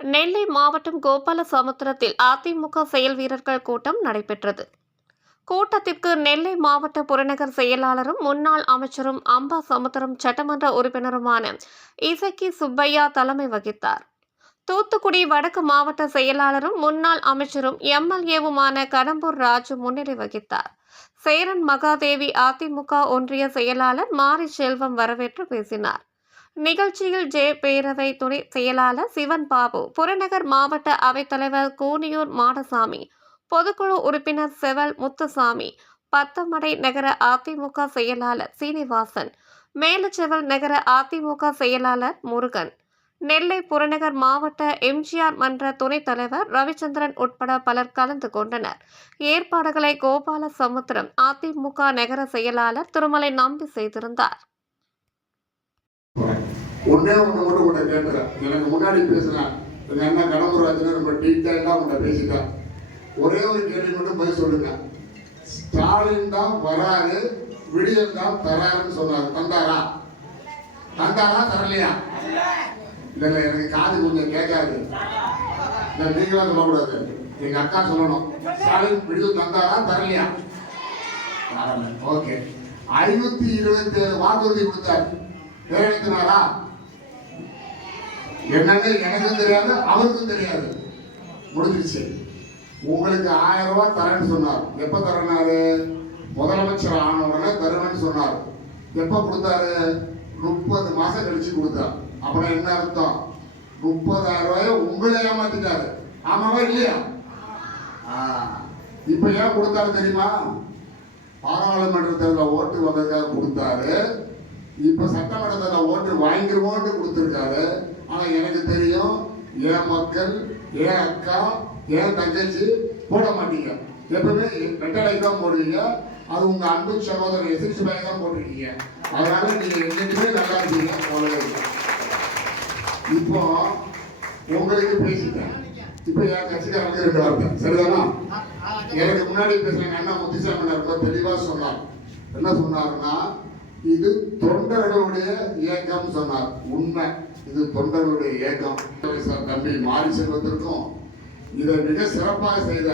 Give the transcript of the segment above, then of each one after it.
நெல்லை மாவட்டம் கோபாலசமுத்திரத்தில் அதிமுக செயல் வீரர்கள் கூட்டம் நடைபெற்றது. கூட்டத்திற்கு நெல்லை மாவட்ட புறநகர் செயலாளரும் முன்னாள் அமைச்சரும் அம்பா சமுத்திரம் சட்டமன்ற உறுப்பினருமான இசக்கி சுப்பையா தலைமை வகித்தார். தூத்துக்குடி வடக்கு மாவட்ட செயலாளரும் முன்னாள் அமைச்சரும் எம்எல்ஏவுமான கடம்பூர் ராஜு முன்னிலை வகித்தார். சேரன் மகாதேவி அதிமுக ஒன்றிய செயலாளர் மாரி செல்வம் வரவேற்று பேசினார். நிகழ்ச்சியில் ஜே. பேரவை துணை செயலாளர் சிவன் பாபு புறநகர் மாவட்ட அவைத்தலைவர் கூனியூர் மாடசாமி பொதுக்குழு உறுப்பினர் செவல் முத்துசாமி பத்தமடை நகர அதிமுக செயலாளர் சீனிவாசன் மேலச்செவல் நகர அதிமுக செயலாளர் முருகன் நெல்லை புறநகர் மாவட்ட எம்ஜிஆர் மன்ற துணைத் தலைவர் ரவிச்சந்திரன் உட்பட பலர் கலந்து கொண்டனர். ஏற்பாடுகளை கோபால சமுத்திரம் அதிமுக நகர செயலாளர் திருமலை நம்பி செய்திருந்தார். ஒன்றே ஒன்று மட்டும் உங்கள்கிட்ட கேட்குறேன் எனக்கு முன்னாடி பேசுகிறேன் எங்கள் அண்ணன் கடம்பூராஜன் ரொம்ப டீட்டெயிலாக உன்னை பேசிட்டேன் ஒரே ஒரு கேள்வி மட்டும் பதில் சொல்லுங்க. ஸ்டாலின் தான் வராரு விடியல் தான் தராருன்னு சொன்னார். தந்தாரா? தந்தாரா தரலையா? இல்லை இல்லை எனக்கு காது கொஞ்சம் கேட்காது. இல்லை நீங்களா சொல்லக்கூடாது. எங்க அக்கா சொல்லணும். ஸ்டாலின் விடுதல் தந்தாரா தரலையா? ஓகே. ஐநூத்தி இருபத்தி ஏழு வாக்குறுதி கொடுத்தார். நிறைவேற்றினாரா என்னன்னு எனக்கும் தெரியாது அவருக்கும் தெரியாது. முடிஞ்சிருச்சு. உங்களுக்கு ஆயிரம் ரூபாய் தரேன்னு சொன்னார். எப்ப தரனாரு முதலமைச்சர் ஆன உடனே தருவேன்னு சொன்னார். எப்ப கொடுத்தாரு? முப்பது மாசம் கழிச்சு கொடுத்தார். அப்புறம் என்ன அர்த்தம்? முப்பதாயிரம் ரூபாய உங்களை ஏமாத்திட்டாரு. ஆமாவா இல்லையா? இப்போ இப்ப ஏன் கொடுத்தாரு தெரியுமா? பாராளுமன்ற தேர்தலில் ஓட்டு வந்ததுக்காக கொடுத்தாரு. இப்ப சட்டமன்றத்தில் ஓட்டு வாங்கிருவோன்ட்டு கொடுத்துருக்காரு. ஆனா எனக்கு தெரியும் என் மக்கள் என் அக்கா என் தங்கச்சி போட மாட்டீங்க. எப்பவுமே ரெட்டலைக்கு தான் போடுவீங்க. அது உங்க அன்பு சகோதரர் எசிக்ஸ் பேக் தான் போட்டிருக்கீங்க. அதனால நீங்க என்னைக்குமே நல்லா இருக்கீங்க இல்லை. இப்போ உங்களுக்கு பேசிட்டேன். இப்போ என் கட்சிக்காரங்க ரெண்டு வார்த்தை. சரிதானா? எனக்கு முன்னாடி பேசுன அண்ணா முத்துசாமி ரொம்ப தெளிவா சொன்னார். என்ன சொன்னாருன்னா இது தொண்டர்களுடைய இயக்கம் சொன்னார். உண்மை. இது தொண்டர்களுடைய இயக்கம். சார் தம்பி மாரி செல்வத்திற்கும் இதை மிக சிறப்பாக செய்த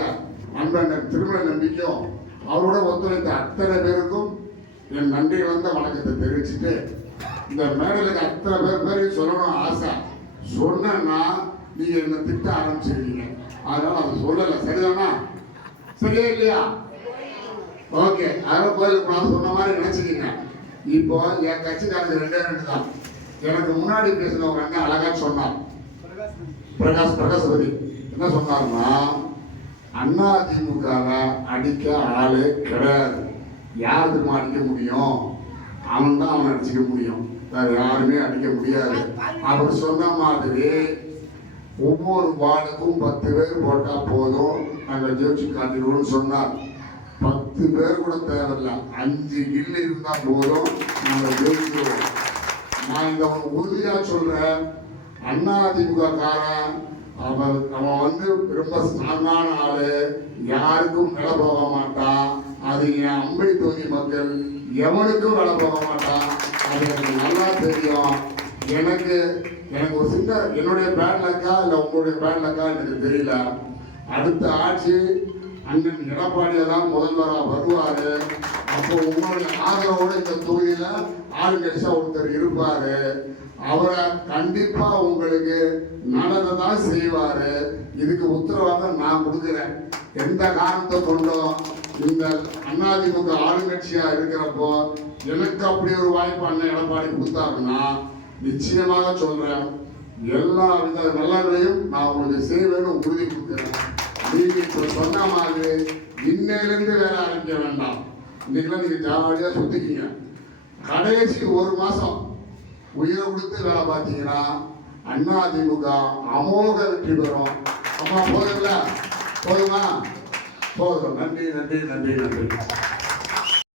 அன்பண்ணன் திருமண நம்பிக்கையும் அவரோட ஒத்துழைத்த அத்தனை பேருக்கும் என் நன்றி வந்த வணக்கத்தை தெரிவிச்சுட்டு இந்த மேடலுக்கு அத்தனை பேர் பேரையும் சொல்லணும் ஆசை. சொன்னா நீங்க என்ன திட்ட ஆரம்பிச்சிருக்கீங்க. அதனால அதை சொல்லலை. சரிதானா? சரியா இல்லையா? ஓகே. அதனால கோயிலுக்கு நான் சொன்ன மாதிரி நினைச்சுக்கீங்க. இப்போ என் கட்சிக்காரங்க ரெண்டே ரெண்டு தான். எனக்கு முன்னாடி பேசினவங்க அண்ணன் அழகா சொன்னார். பிரகாஷ் பிரகாஷ்பதி. என்ன சொன்னார்னா அண்ணா திமுகவை அடிக்க ஆளு கிடையாது. யாருக்கு அடிக்க முடியும்? அவன் தான் அவன் அடிச்சுக்க முடியும். வேற யாருமே அடிக்க முடியாது. அவர் சொன்ன மாதிரி ஒவ்வொரு வார்டுக்கும் பத்து பேர் போட்டா போதும். நாங்கள் ஜெயிச்சு காட்டிடுவோம்னு சொன்னார். பத்து பேர் கூட தேவையில்ல. அஞ்சு கில்லு இருந்தா போதும். நாங்கள் ஜெயிச்சிடுவோம் நான் இந்த அவன் உறுதியா சொல்றேன். அண்ணா அதிமுக காரன். அவன் அவன் வந்து ரொம்ப ஸ்ட்ராங்கான ஆளு. யாருக்கும் வில போக மாட்டான். அது என் அம்பை தொகுதி மக்கள் எவனுக்கும் வில போக மாட்டான். அது எனக்கு நல்லா தெரியும். எனக்கு எனக்கு ஒரு சின்ன என்னுடைய பேட் லக்கா இல்லை உங்களுடைய பேட் லக்கா எனக்கு தெரியல. அடுத்த ஆட்சி அண்ணன் எடப்பாடியை தான் முதல்வராக வருவார். அப்போ உங்களுடைய ஆதரவோட இந்த தொகுதியில் ஆளுங்கட்சியாக ஒருத்தர் இருப்பார். அவரை கண்டிப்பாக உங்களுக்கு நல்லதை தான் செய்வார். இதுக்கு உத்தரவாதம் நான் கொடுக்குறேன். எந்த காரணத்தை கொண்டும் இந்த அதிமுக ஆளுங்கட்சியாக இருக்கிறப்போ எனக்கு அப்படி ஒரு வாய்ப்பு அண்ணன் எடப்பாடி கொடுத்தாருன்னா நிச்சயமாக சொல்கிறேன் எல்லா வித நல்லதையும் நான் உங்களுக்கு செய்வேன்னு உறுதி கொடுக்குறேன். நீங்க இப்ப சொன்ன மாதிரி இன்னிலிருந்து வேலை ஆரம்பிக்க வேண்டாம். இன்னைக்கெல்லாம் நீங்க ஜாலியா சுத்திக்கீங்க. கடைசி ஒரு மாசம் உயிரை கொடுத்து வேலை பார்த்தீங்கன்னா அண்ணா திமுக அமோக வெற்றி பெறும். அம்மா போதுங்களா? போதுமா? போதும். நன்றி நன்றி நன்றி நன்றி.